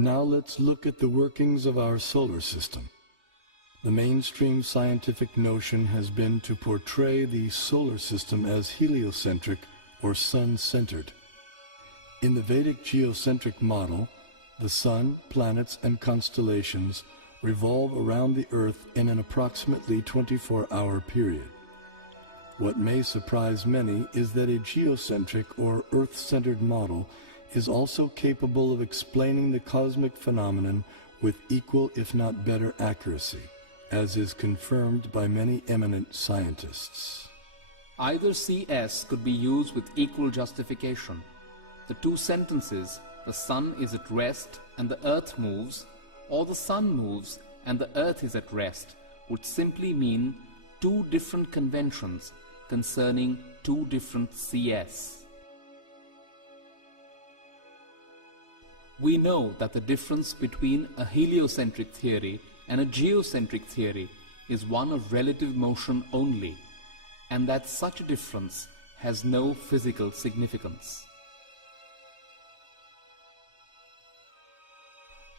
Now let's look at the workings of our solar system. The mainstream scientific notion has been to portray the solar system as heliocentric or sun-centered. In the Vedic geocentric model, the sun, planets, and constellations revolve around the Earth in an approximately 24-hour period. What may surprise many is that a geocentric or Earth-centered model is also capable of explaining the cosmic phenomenon with equal if not better accuracy, as is confirmed by many eminent scientists. Either CS could be used with equal justification. The two sentences, the sun is at rest and the earth moves, or the sun moves and the earth is at rest, would simply mean two different conventions concerning two different CS. We know that the difference between a heliocentric theory and a geocentric theory is one of relative motion only, and that such a difference has no physical significance.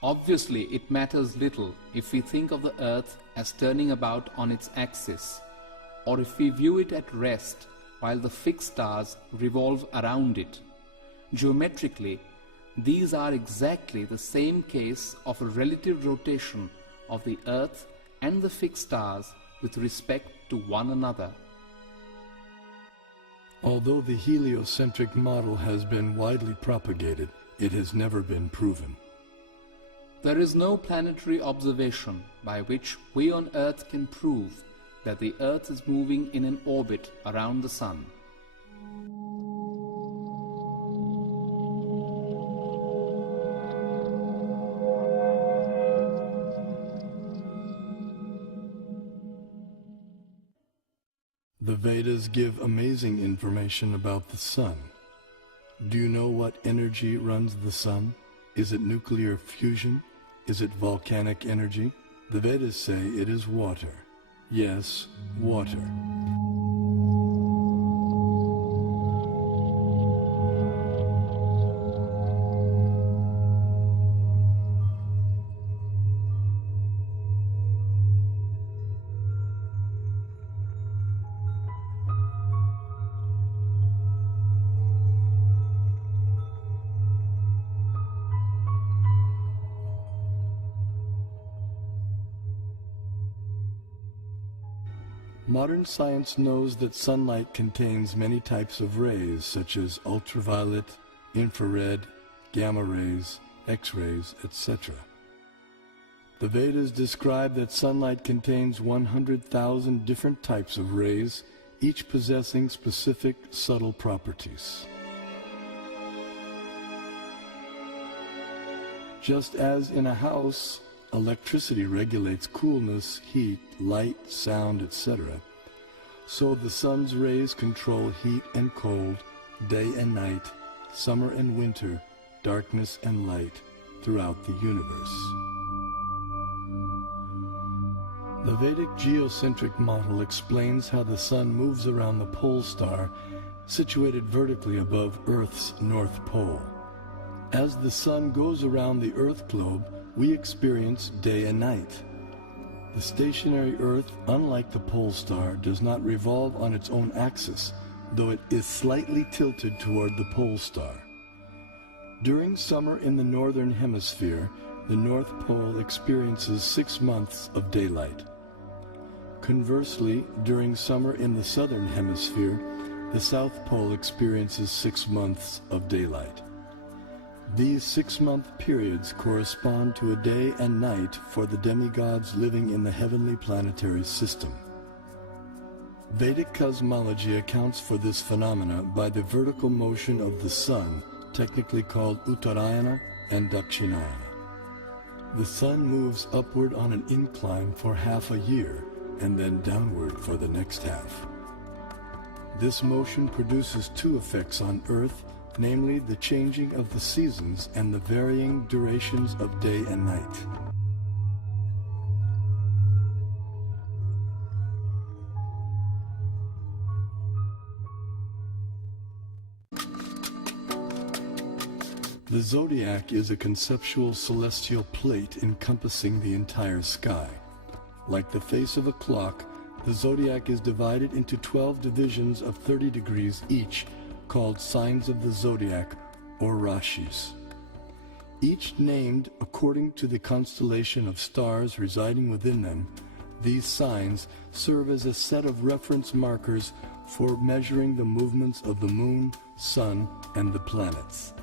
Obviously, it matters little if we think of the Earth as turning about on its axis, or if we view it at rest while the fixed stars revolve around it. Geometrically, these are exactly the same case of a relative rotation of the Earth and the fixed stars with respect to one another. Although the heliocentric model has been widely propagated, it has never been proven. There is no planetary observation by which we on Earth can prove that the Earth is moving in an orbit around the Sun. The Vedas give amazing information about the sun. Do you know what energy runs the sun? Is it nuclear fusion? Is it volcanic energy? The Vedas say it is water. Yes, water. Modern science knows that sunlight contains many types of rays, such as ultraviolet, infrared, gamma rays, X-rays, etc. The Vedas describe that sunlight contains 100,000 different types of rays, each possessing specific subtle properties. Just as in a house, electricity regulates coolness, heat, light, sound, etc. So the sun's rays control heat and cold, day and night, summer and winter, darkness and light throughout the universe. The Vedic geocentric model explains how the sun moves around the pole star situated vertically above Earth's north pole. As the sun goes around the Earth globe, we experience day and night. The stationary Earth, unlike the pole star, does not revolve on its own axis, though it is slightly tilted toward the pole star. During summer in the northern hemisphere, the North Pole experiences 6 months of daylight. Conversely, during summer in the southern hemisphere, the South Pole experiences 6 months of daylight. These 6-month periods correspond to a day and night for the demigods living in the heavenly planetary system. Vedic cosmology accounts for this phenomena by the vertical motion of the sun, technically called Uttarayana and Dakshinayana. The sun moves upward on an incline for half a year and then downward for the next half. This motion produces two effects on Earth, namely the changing of the seasons and the varying durations of day and night. The zodiac is a conceptual celestial plate encompassing the entire sky. Like the face of a clock, the zodiac is divided into 12 divisions of 30 degrees each, called signs of the zodiac, or rashis. Each named according to the constellation of stars residing within them. These signs serve as a set of reference markers for measuring the movements of the moon, sun, and the planets.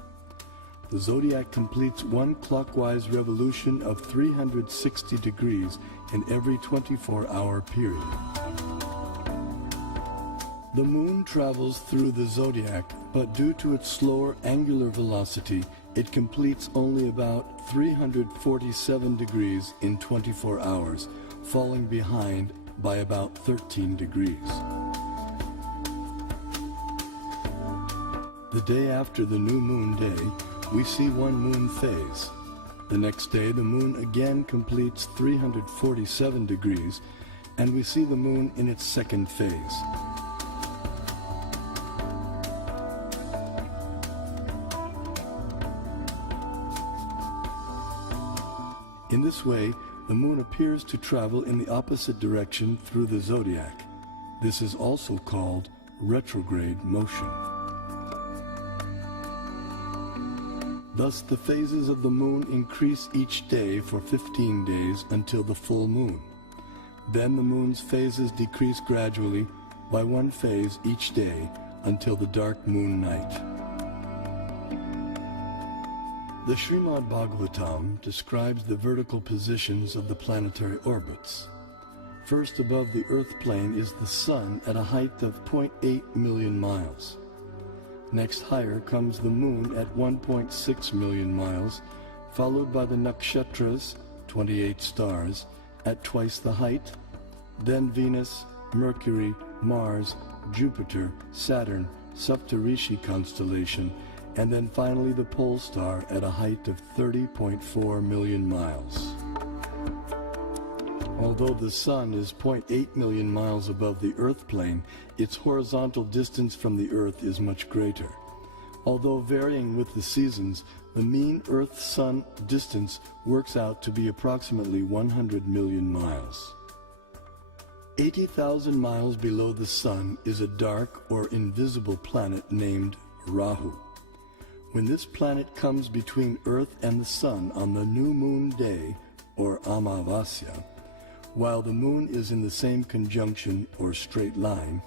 The zodiac completes one clockwise revolution of 360 degrees in every 24-hour period. The moon travels through the zodiac, but due to its slower angular velocity, it completes only about 347 degrees in 24 hours, falling behind by about 13 degrees. The day after the new moon day, we see one moon phase. The next day, the moon again completes 347 degrees, and we see the moon in its second phase. In this way, the moon appears to travel in the opposite direction through the zodiac. This is also called retrograde motion. Thus, the phases of the moon increase each day for 15 days until the full moon. Then the moon's phases decrease gradually by one phase each day until the dark moon night. The Srimad Bhagavatam describes the vertical positions of the planetary orbits. First above the earth plane is the sun at a height of 0.8 million miles. Next higher comes the moon at 1.6 million miles, followed by the nakshatras, 28 stars, at twice the height, then Venus, Mercury, Mars, Jupiter, Saturn, Saptarishi constellation, and then finally the pole star at a height of 30.4 million miles. Although the Sun is 0.8 million miles above the Earth plane, its horizontal distance from the Earth is much greater. Although varying with the seasons, the mean Earth-Sun distance works out to be approximately 100 million miles. 80,000 miles below the Sun is a dark or invisible planet named Rahu. When this planet comes between Earth and the Sun on the new moon day, or Amavasya, while the moon is in the same conjunction or straight line,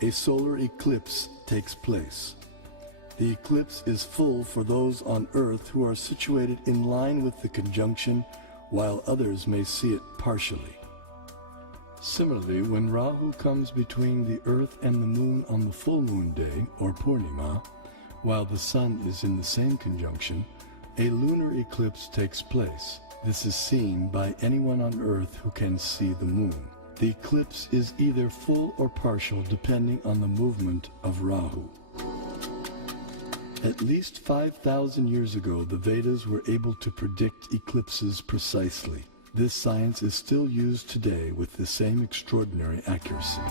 a solar eclipse takes place. The eclipse is full for those on Earth who are situated in line with the conjunction, while others may see it partially. Similarly, when Rahu comes between the Earth and the moon on the full moon day, or Purnima, while the Sun is in the same conjunction, a lunar eclipse takes place. This is seen by anyone on Earth who can see the moon. The eclipse is either full or partial depending on the movement of Rahu. At least 5,000 years ago, the Vedas were able to predict eclipses precisely. This science is still used today with the same extraordinary accuracy.